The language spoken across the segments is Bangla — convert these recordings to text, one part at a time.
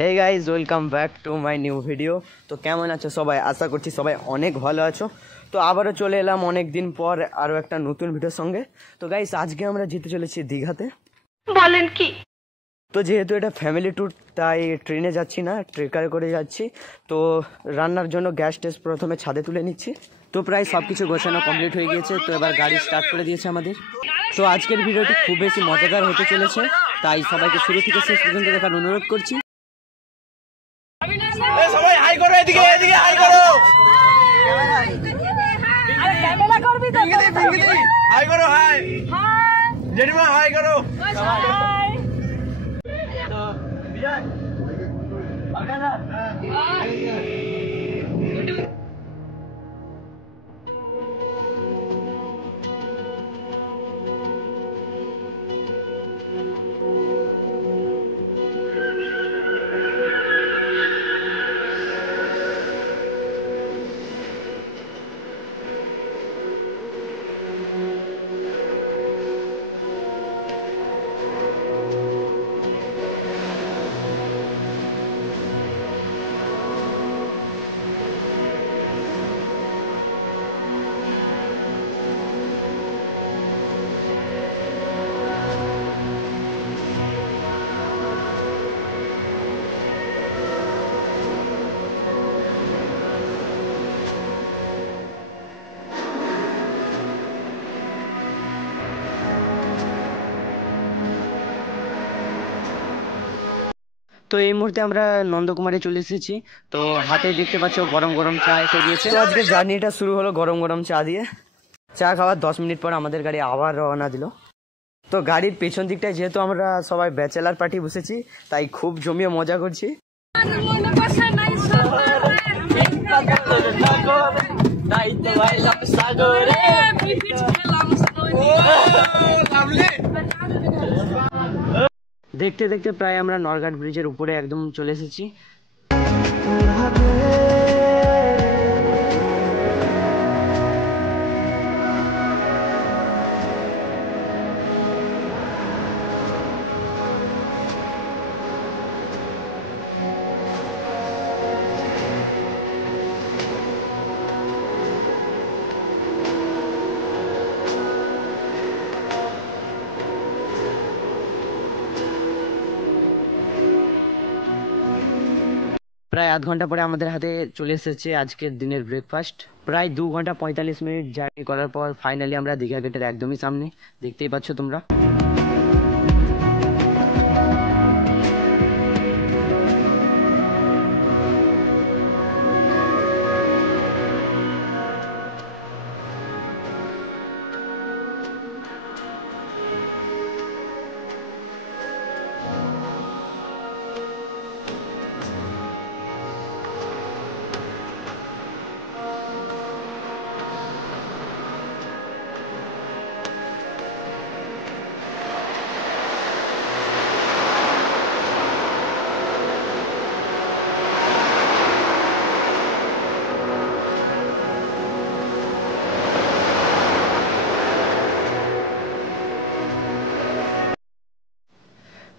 Hey guys, welcome back to my new video. তো কেমন আছো সবাই? আশা করছি সবাই অনেক ভালো আছো। তো আবারও চলে এলাম অনেক দিন পর আরও একটা নতুন ভিডিওর সঙ্গে। তো গাইজ, আজকে আমরা যেতে চলেছি দীঘাতে। বলেন কি? তো যেহেতু এটা ফ্যামিলি ট্যুর, তাই ট্রেনে যাচ্ছি না, ট্রেকারে করে যাচ্ছি। তো রান্নার জন্য গ্যাস টেস প্রথমে ছাদে তুলে নিচ্ছি। তো প্রায় সব কিছু গোছানো কমপ্লিট হয়ে গিয়েছে। তো এবার গাড়ি স্টার্ট করে দিয়েছে আমাদের। তো আজকের ভিডিওটি খুব বেশি মজাদার হতে চলেছে, তাই সবাইকে শুরু থেকে শেষ পর্যন্ত দেখার অনুরোধ করছি। সবাই হাই করো, এদিকে এদিকে হাই করো, ক্যামেরা করবি তো? হাই করো, হাই জেঠিমা, হাই করো। হাই। তো বিজয় বাগানা তো এই মুহূর্তে আমরা নন্দকুমারে চলে এসেছি। তো হাতে দেখতে পাচ্ছ গরম গরম চা এসে গিয়েছে। তো আজকে জার্নিটা শুরু হলো গরম গরম চা দিয়ে। চা খাওয়ার 10 মিনিট পর আমাদের গাড়ি আবার রওনা দিল। তো গাড়ির পেছন দিকটায় যেহেতু আমরা সবাই ব্যাচেলার পার্টি বসেছি, তাই খুব জমিয়ে মজা করছি। দেখতে দেখতে প্রায় আমরা নরঘাট ব্রিজের উপরে একদম চলে এসেছি। প্রায় আধ ঘন্টা পরে আমাদের হাতে চলে এসেছে আজকের দিনের ব্রেকফাস্ট। প্রায় 2 ঘন্টা 45 মিনিট জার্নি করার পর ফাইনালি আমরা দীঘা গেটের একদমই সামনে, দেখতেই পাচ্ছ তোমরা।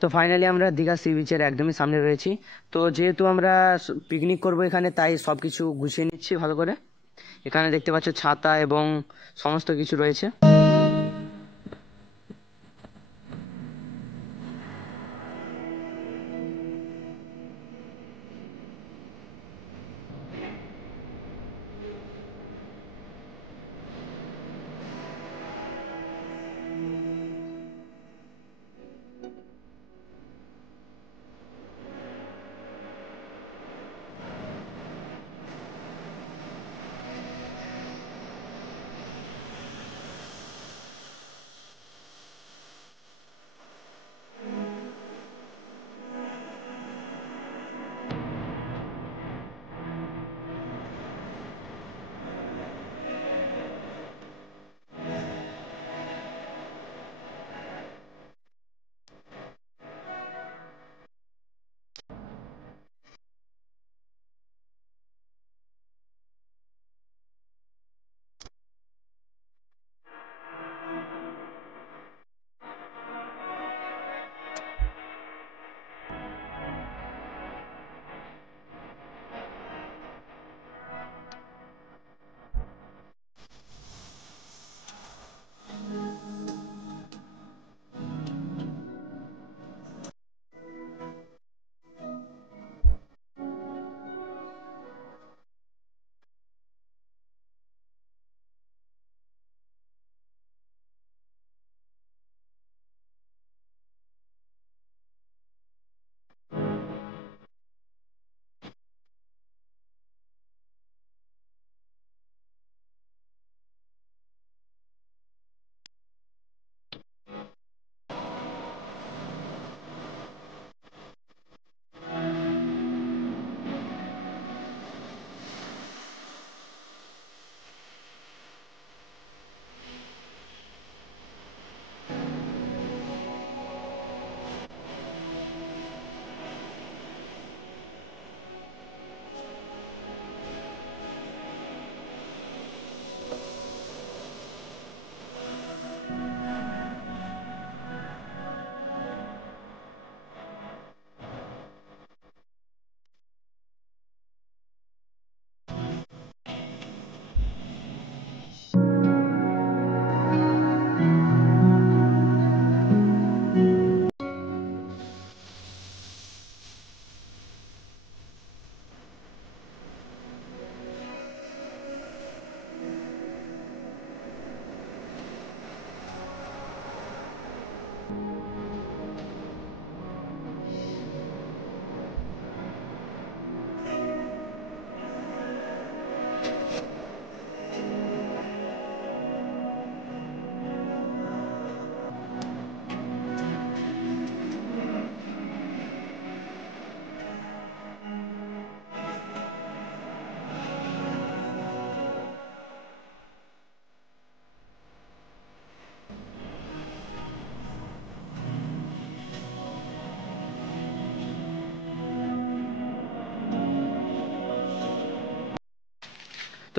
তো ফাইনালি আমরা দীঘা সি বিচের একদমই সামনে রয়েছি। তো যেহেতু আমরা পিকনিক করব এখানে, তাই সব কিছু গুছিয়ে নিচ্ছি ভালো করে। এখানে দেখতে পাচ্ছ ছাতা এবং সমস্ত কিছু রয়েছে।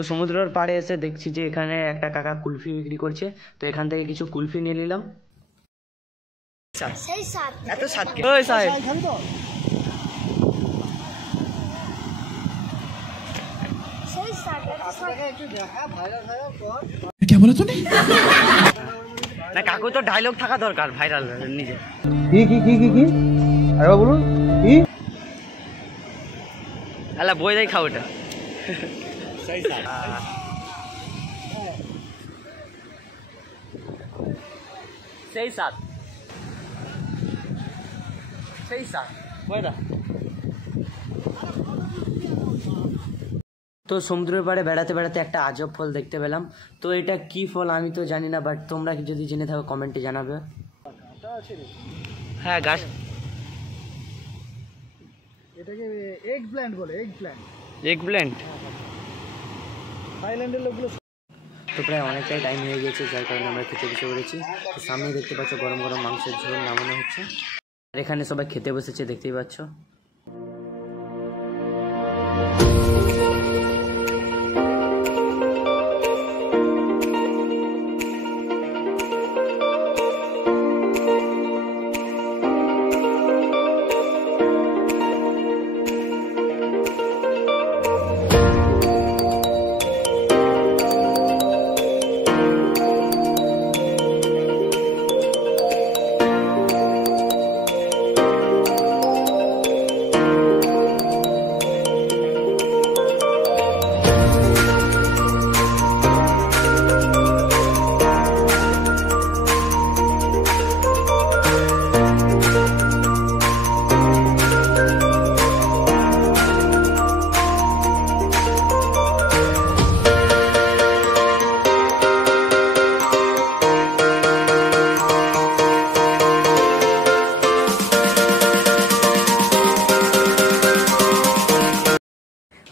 তো সমুদ্রের পাড়ে এসে দেখছি যে এখানে একটা কাকা কুলফি বিক্রি করছে, তো এখান থেকে কিছু কুলফি নিয়ে নিলাম। এত স্বাদ ওই সাহেব না, কাকু তো ডায়লগ থাকা দরকার ভাইরাল নিজে। কি আরে বলুন কি আলা বই দেই খাও এটা। সেই সাত তো সমুদ্রের পাড়ে বেড়াতে বেড়াতে একটা আজব ফল দেখতে পেলাম। তো এটা কি ফল আমি তো জানি না, বাট তোমরা যদি জেনে থাকো কমেন্টে জানাবে। হ্যাঁ গাছ, এটাকে এগ প্ল্যান্ট বলে। Egg plant. থাইল্যান্ডের লোকগুলো। তো প্রায় অনেকটাই টাইম হয়ে গেছে, যার কারণে আমরা খেতে বসে পড়েছি। তো সামনে দেখতে পাচ্ছ গরম গরম মাংসের ঝোল নামানো হচ্ছে, আর এখানে সবাই খেতে বসেছে দেখতেই পাচ্ছ।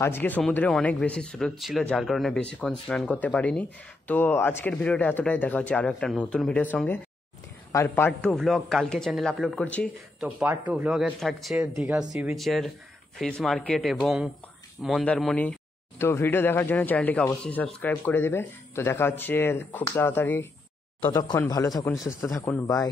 আজকে সমুদ্রে অনেক বেশি স্রোত ছিল, যার কারণে বেশিক্ষণ স্নান করতে পারিনি। তো আজকের ভিডিওটা এতটাই, দেখা হচ্ছে আরও একটা নতুন ভিডিওর সঙ্গে। আর পার্ট 2 ভ্লগ কালকে চ্যানেলে আপলোড করছি। তো পার্ট 2 ভ্লগের থাকছে দীঘা সি বিচের, ফিশ মার্কেট এবং মন্দারমণি। তো ভিডিও দেখার জন্য চ্যানেলটিকে অবশ্যই সাবস্ক্রাইব করে দেবে। তো দেখা হচ্ছে খুব তাড়াতাড়ি। ততক্ষণ ভালো থাকুন, সুস্থ থাকুন, বাই।